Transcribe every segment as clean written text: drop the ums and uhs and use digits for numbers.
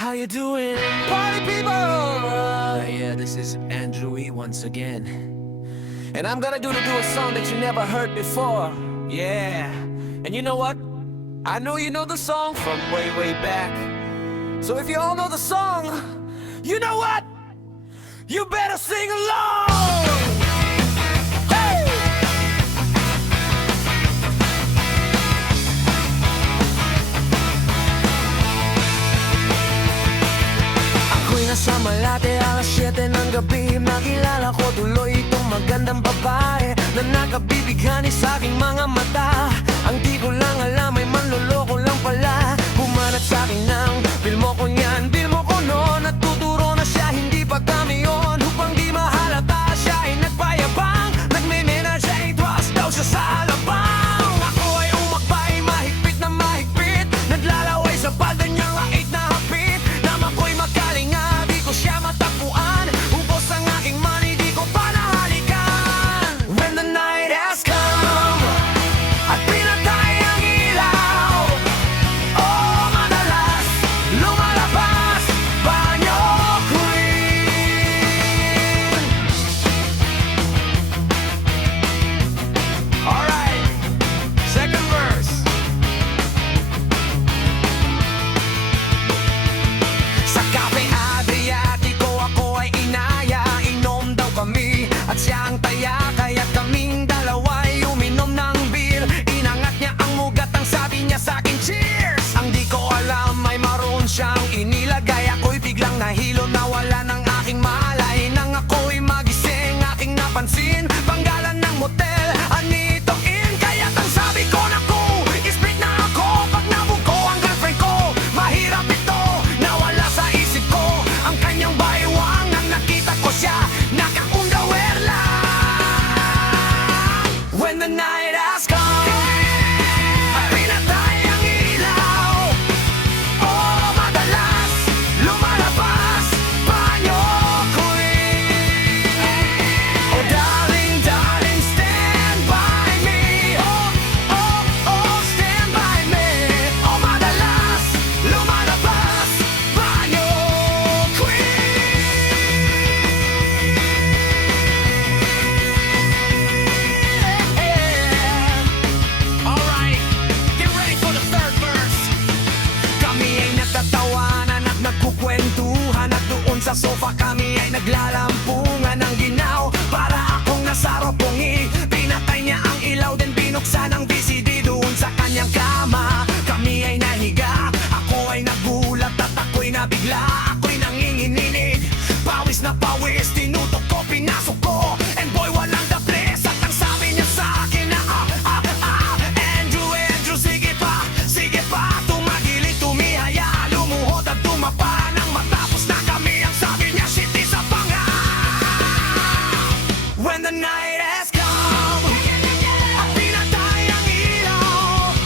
How you doing, party people? Yeah, this is Andrew E. once again, and I'm gonna do a song that you never heard before. Yeah, and you know what? I know you know the song from way back. So if you all know the song, you know what? You better sing along! Hey! Ako'y nasa Malate, alas 7 ng gabi. Nakilala ko tuloy itong magandang babae na nakabibighani sa aking mga mata. Ang di ko lang alam ay manloloko lang pala. Bumanat sa akin ng bil mo ko niyan, bil mo ko noon. At tuturo na siya, hindi pa kami yun. Upang di mahalata, siya ay nagpayabang. Nagme-menage, trust daw siya sa alabang. Ako ay umakbay, mahigpit na mahigpit. Naglalaway sa palda niyang ait na hapit. Naman ko'y makalinga, di ko siya matapuan. Ubos ang aking money, di ko pa nahalikan. When the night has come at pinatay ang ilaw, oh, madalas lumalabas banyo queen. Alright, second verse. Sa Cafe Adriatico ako ay inaya. Inom daw kami at siya ang taya. Kaya kaming dalawa'y uminom ng beer. Inangat niya ang mugat, ang sabi niya sa'kin cheers. Ang di ko alam ay maroon siyang inilagay. Ako'y biglang nahilo, nawala ng aking malay. Nang ako'y magising, aking napansin panggalan ng motel, Anito Inn. Kaya't ang sabi ko, naku, split na ako. Pag nabuko ang girlfriend ko, mahirap ito, nawala sa isip ko ang kanyang baywang. Nang nakita ko siya, naka-underwear lang. When the night has come at pinatay ang ilaw, oh, madalas lumalabas banyo queen. Oh, darling, darling, stand by me. Oh, oh, oh, stand by me. Oh, madalas lumalabas banyo queen. Alright, get ready for the third verse. Kami ay nagtatawanan at nagkukwentuhan. At doon sa sofa kami ay naglalampungan ng ginaw. Para akong nasa ropongi, pinatay niya ang ilaw, then binuksan ang VCD doon sa kanyang kama. Kami ay nahiga, ako ay nagulat at ako'y nabigla. Ako'y nanginginig, pawis na pawis, tinutok ko, pinasok ko, and boy, walang the place. At ang sabi niya sa akin na Andrew, Andrew, sige pa, tumagili, tumihaya, lumuhod at tumapa. Nang matapos na kami, ang sabi niya, shit is a panga. When the night has come at pinatay ang ilaw,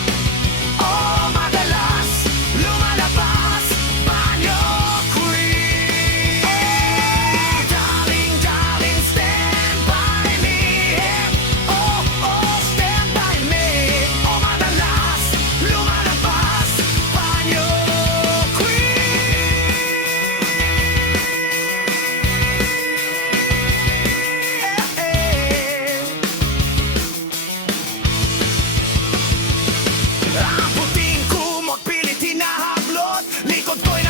oh, madalas lumalabas banyo queen. Oh, darling, darling, stand by me. Oh, oh, stand by me. Oh, madalas lumalabas banyo queen. Ang puting kumot, pilit hinahablot, likod ko'y